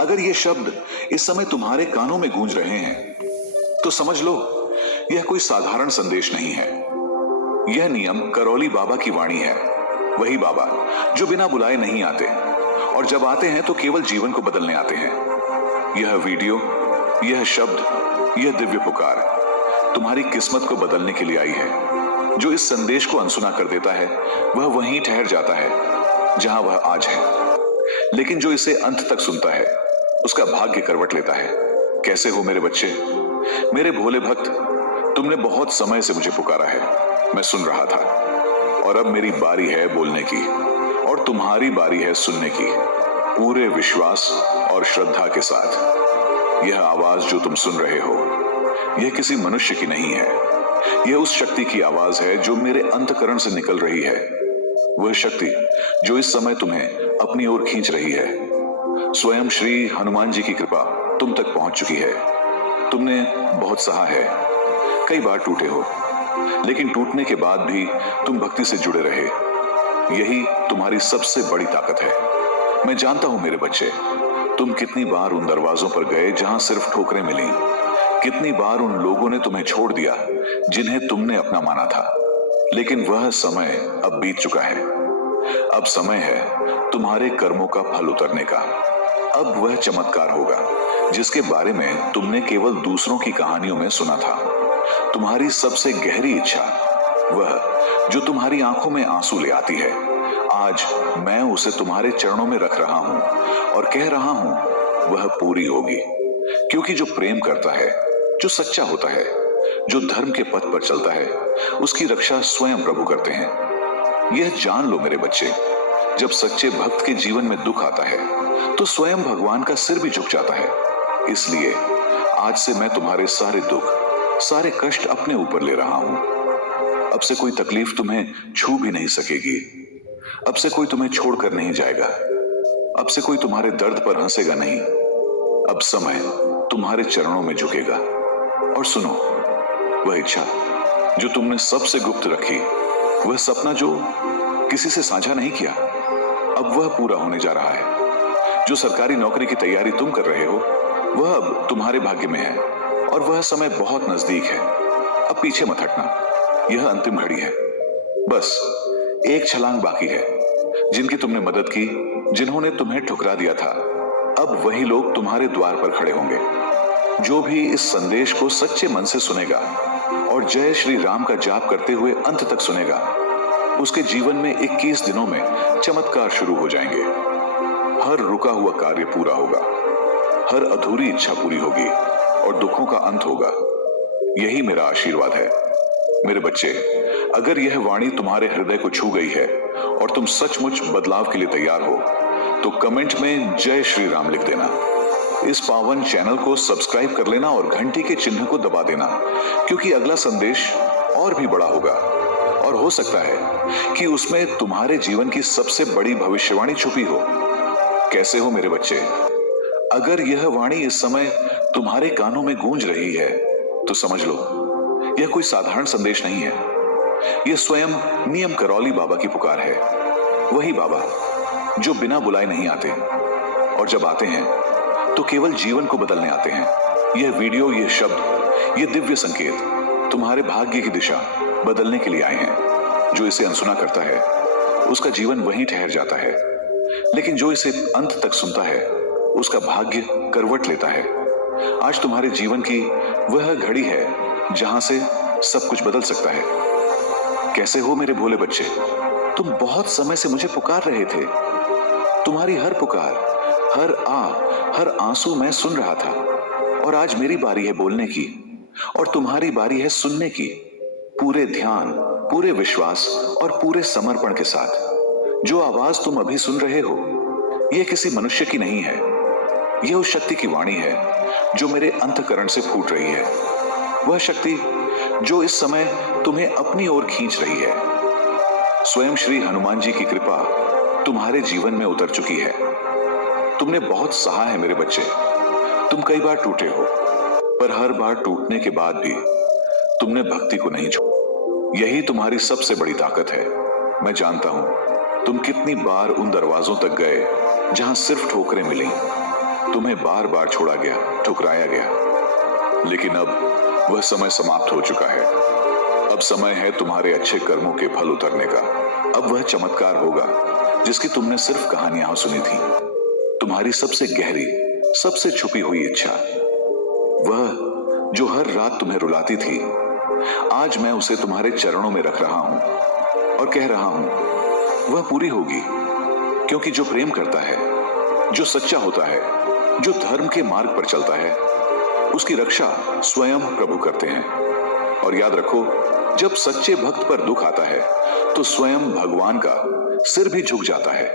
अगर ये शब्द इस समय तुम्हारे कानों में गूंज रहे हैं, तो समझ लो यह कोई साधारण संदेश नहीं है। यह नियम करौली बाबा की वाणी है। वही बाबा जो बिना बुलाए नहीं आते, और जब आते हैं तो केवल जीवन को बदलने आते हैं। यह वीडियो, यह शब्द, यह दिव्य पुकार तुम्हारी किस्मत को बदलने के लिए आई है। जो इस संदेश को अनसुना कर देता है, वह वहीं ठहर जाता है जहां वह आज है। लेकिन जो इसे अंत तक सुनता है, उसका भाग्य करवट लेता है। कैसे हो मेरे बच्चे, मेरे भोले भक्त? तुमने बहुत समय से मुझे पुकारा है, मैं सुन रहा था। और अब मेरी बारी है बोलने की, और तुम्हारी बारी है सुनने की, पूरे विश्वास और श्रद्धा के साथ। यह आवाज जो तुम सुन रहे हो, यह किसी मनुष्य की नहीं है। यह उस शक्ति की आवाज है जो मेरे अंतःकरण से निकल रही है। वह शक्ति जो इस समय तुम्हें अपनी ओर खींच रही है। स्वयं श्री हनुमान जी की कृपा तुम तक पहुंच चुकी है। तुमने बहुत सहा है, कई बार टूटे हो, लेकिन टूटने के बाद भी तुम भक्ति से जुड़े रहे। यही तुम्हारी सबसे बड़ी ताकत है। मैं जानता हूं मेरे बच्चे, तुम कितनी बार उन दरवाजों पर गए जहां सिर्फ ठोकरें मिली। कितनी बार उन लोगों ने तुम्हें छोड़ दिया जिन्हें तुमने अपना माना था। लेकिन वह समय अब बीत चुका है। अब समय है तुम्हारे कर्मों का फल उतरने का। अब वह चमत्कार होगा जिसके बारे में तुमने केवल दूसरों की कहानियों में सुना था। तुम्हारी सबसे गहरी इच्छा, वह जो तुम्हारी आंखों में आंसू ले आती है, आज मैं उसे तुम्हारे चरणों में रख रहा हूं और कह रहा हूं वह पूरी होगी। क्योंकि जो प्रेम करता है, जो सच्चा होता है, जो धर्म के पथ पर चलता है, उसकी रक्षा स्वयं प्रभु करते हैं। यह जान लो मेरे बच्चे, जब सच्चे भक्त के जीवन में दुख आता है तो स्वयं भगवान का सिर भी झुक जाता है। इसलिए आज से मैं तुम्हारे सारे दुख, सारे कष्ट अपने ऊपर ले रहा हूं। अब से कोई तकलीफ तुम्हें छू भी नहीं सकेगी। अब से कोई तुम्हें छोड़कर नहीं जाएगा। अब से कोई तुम्हारे दर्द पर हंसेगा नहीं। अब समय तुम्हारे चरणों में झुकेगा। और सुनो, वह इच्छा जो तुमने सबसे गुप्त रखी, वह सपना जो किसी से साझा नहीं किया, अब वह पूरा होने जा रहा है। जो सरकारी नौकरी की तैयारी तुम कर रहे हो, वह अब तुम्हारे भाग्य में है, और वह समय बहुत नजदीक है। अब पीछे मत हटना, यह अंतिम घड़ी है। बस एक छलांग बाकी है। जिनकी तुमने मदद की, जिन्होंने तुम्हें ठुकरा दिया था, अब वही लोग तुम्हारे द्वार पर खड़े होंगे। जो भी इस संदेश को सच्चे मन से सुनेगा और जय श्री राम का जाप करते हुए अंत तक सुनेगा, उसके जीवन में 21 दिनों में चमत्कार शुरू हो जाएंगे। हर रुका हुआ कार्य पूरा होगा, हर अधूरी इच्छा पूरी होगी, और दुखों का अंत होगा। यही मेरा आशीर्वाद है मेरे बच्चे। अगर यह वाणी तुम्हारे हृदय को छू गई है और तुम सचमुच बदलाव के लिए तैयार हो, तो कमेंट में जय श्री राम लिख देना। इस पावन चैनल को सब्सक्राइब कर लेना और घंटी के चिन्ह को दबा देना, क्योंकि अगला संदेश और भी बड़ा होगा, और हो सकता है कि उसमें तुम्हारे जीवन की सबसे बड़ी भविष्यवाणी छुपी हो। कैसे हो मेरे बच्चे? अगर यह वाणी इस समय तुम्हारे कानों में गूंज रही है, तो समझ लो यह कोई साधारण संदेश नहीं है। यह स्वयं नियम करौली बाबा की पुकार है। वही बाबा जो बिना बुलाए नहीं आते, और जब आते हैं तो केवल जीवन को बदलने आते हैं। यह वीडियो, यह शब्द, यह दिव्य संकेत तुम्हारे भाग्य की दिशा बदलने के लिए आए हैं। जो इसे अनसुना करता है, उसका जीवन वहीं ठहर जाता है। लेकिन जो इसे अंत तक सुनता है, उसका भाग्य करवट लेता है। आज तुम्हारे जीवन की वह घड़ी है जहां से सब कुछ बदल सकता है। कैसे हो मेरे भोले बच्चे? तुम बहुत समय से मुझे पुकार रहे थे। तुम्हारी हर पुकार, हर आंसू मैं सुन रहा था। और आज मेरी बारी है बोलने की, और तुम्हारी बारी है सुनने की, पूरे ध्यान, पूरे विश्वास और पूरे समर्पण के साथ। जो आवाज तुम अभी सुन रहे हो, यह किसी मनुष्य की नहीं है। यह उस शक्ति की वाणी है जो मेरे अंतःकरण से फूट रही है। वह शक्ति जो इस समय तुम्हें अपनी ओर खींच रही है। स्वयं श्री हनुमान जी की कृपा तुम्हारे जीवन में उतर चुकी है। तुमने बहुत सहा है मेरे बच्चे। तुम कई बार टूटे हो, पर हर बार टूटने के बाद भी तुमने भक्ति को नहीं छोड़ा। यही तुम्हारी सबसे बड़ी ताकत है। मैं जानता हूं तुम कितनी बार उन दरवाजों तक गए जहां सिर्फ ठोकरें मिली, तुम्हें बार बार छोड़ा गया, ठुकराया गया। लेकिन अब वह समय समाप्त हो चुका है। अब समय है तुम्हारे अच्छे कर्मों के फल उतरने का। अब वह चमत्कार होगा जिसकी तुमने सिर्फ कहानियां सुनी थी। तुम्हारी सबसे गहरी, सबसे छुपी हुई इच्छा, वह जो हर रात तुम्हें रुलाती थी, आज मैं उसे तुम्हारे चरणों में रख रहा हूं और कह रहा हूं वह पूरी होगी। क्योंकि जो प्रेम करता है, जो सच्चा होता है, जो धर्म के मार्ग पर चलता है, उसकी रक्षा स्वयं प्रभु करते हैं। और याद रखो, जब सच्चे भक्त पर दुख आता है तो स्वयं भगवान का सिर भी झुक जाता है।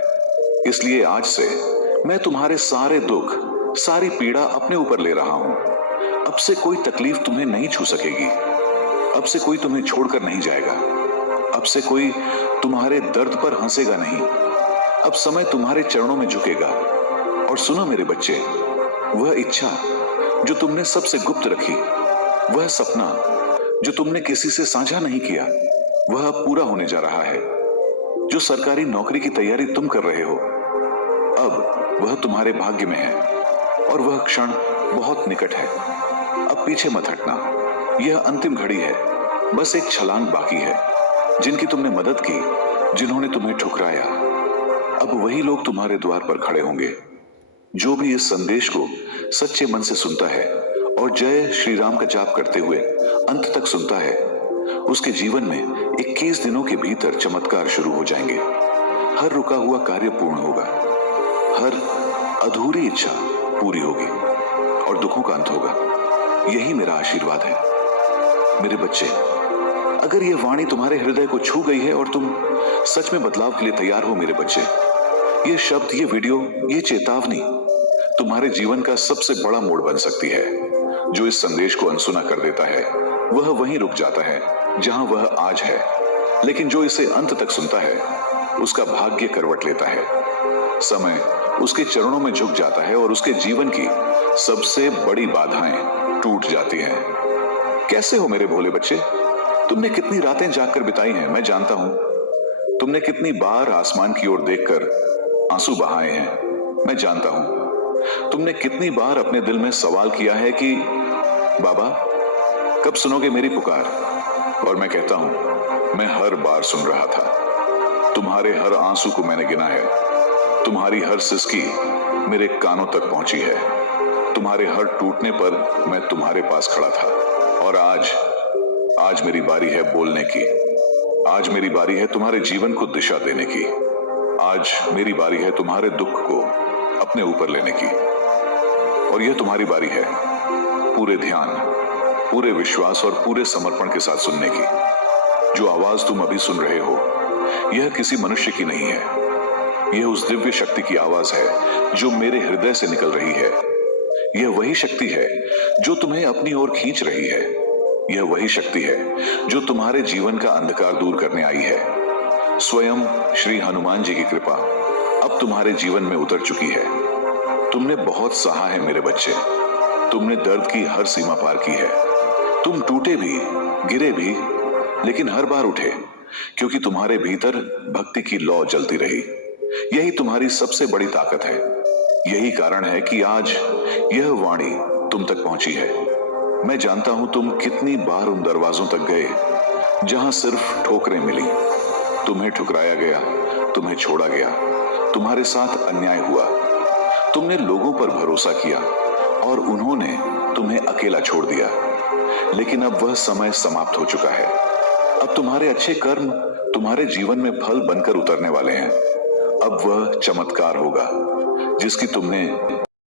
इसलिए आज से मैं तुम्हारे सारे दुख, सारी पीड़ा अपने ऊपर ले रहा हूं। अब से कोई तकलीफ तुम्हें नहीं छू सकेगी। अब से कोई तुम्हें छोड़कर नहीं जाएगा। अब से कोई तुम्हारे दर्द पर हंसेगा नहीं। अब समय तुम्हारे चरणों में झुकेगा। और सुनो मेरे बच्चे, वह इच्छा जो तुमने सबसे गुप्त रखी, वह सपना जो तुमने किसी से साझा नहीं किया, वह अब पूरा होने जा रहा है। जो सरकारी नौकरी की तैयारी तुम कर रहे हो, अब वह तुम्हारे भाग्य में है और वह क्षण बहुत निकट है। अब पीछे मत हटना। यह अंतिम घड़ी है। बस एक छलांग बाकी है। जिनकी तुमने मदद की, जिन्होंने तुम्हें ठुकराया, अब वही लोग तुम्हारे द्वार पर खड़े होंगे। जो भी इस संदेश को सच्चे मन से सुनता है और जय श्री राम का जाप करते हुए अंत तक सुनता है, उसके जीवन में 21 दिनों के भीतर चमत्कार शुरू हो जाएंगे। हर रुका हुआ कार्य पूर्ण होगा, हर अधूरी इच्छा पूरी होगी और दुखों का अंत होगा। यही मेरा आशीर्वाद है। मेरे बच्चे, अगर यह वाणी तुम्हारे हृदय को छू गई है और तुम सच में बदलाव के लिए तैयार हो मेरे बच्चे, ये शब्द, ये वीडियो, ये चेतावनी तुम्हारे जीवन का सबसे बड़ा मोड़ बन सकती है। जो इस संदेश को अनसुना कर देता है, वह वहीं रुक जाता है जहां वह आज है। लेकिन जो इसे अंत तक सुनता है, उसका भाग्य करवट लेता है। समय उसके चरणों में झुक जाता है और उसके जीवन की सबसे बड़ी बाधाएं टूट जाती हैं। कैसे हो मेरे भोले बच्चे? तुमने कितनी रातें जागकर बिताई हैं, मैं जानता हूं। तुमने कितनी बार आसमान की ओर देखकर आंसू बहाए हैं, मैं जानता हूं। तुमने कितनी बार अपने दिल में सवाल किया है कि बाबा, कब सुनोगे मेरी पुकार? और मैं कहता हूं, मैं हर बार सुन रहा था। तुम्हारे हर आंसू को मैंने गिना है। तुम्हारी हर सिसकी मेरे कानों तक पहुंची है। तुम्हारे हर टूटने पर मैं तुम्हारे पास खड़ा था। और आज मेरी बारी है बोलने की। आज मेरी बारी है तुम्हारे जीवन को दिशा देने की। आज मेरी बारी है तुम्हारे दुख को अपने ऊपर लेने की। और यह तुम्हारी बारी है पूरे ध्यान, पूरे विश्वास और पूरे समर्पण के साथ सुनने की। जो आवाज तुम अभी सुन रहे हो, यह किसी मनुष्य की नहीं है। यह उस दिव्य शक्ति की आवाज है जो मेरे हृदय से निकल रही है। यह वही शक्ति है जो तुम्हें अपनी ओर खींच रही है। यह वही शक्ति है जो तुम्हारे जीवन का अंधकार दूर करने आई है। स्वयं श्री हनुमान जी की कृपा अब तुम्हारे जीवन में उतर चुकी है। तुमने बहुत सहा है मेरे बच्चे। तुमने दर्द की हर सीमा पार की है। तुम टूटे भी, गिरे भी, लेकिन हर बार उठे, क्योंकि तुम्हारे भीतर भक्ति की लौ जलती रही। यही तुम्हारी सबसे बड़ी ताकत है। यही कारण है कि आज यह वाणी तुम तक पहुंची है। मैं जानता हूं तुम कितनी बार उन दरवाजों तक गए जहां सिर्फ ठोकरें मिली। तुम्हें ठुकराया गया, तुम्हें छोड़ा गया, तुम्हारे साथ अन्याय हुआ। तुमने लोगों पर भरोसा किया और उन्होंने तुम्हें अकेला छोड़ दिया। लेकिन अब वह समय समाप्त हो चुका है। अब तुम्हारे अच्छे कर्म तुम्हारे जीवन में फल बनकर उतरने वाले हैं। अब वह चमत्कार होगा जिसकी तुमने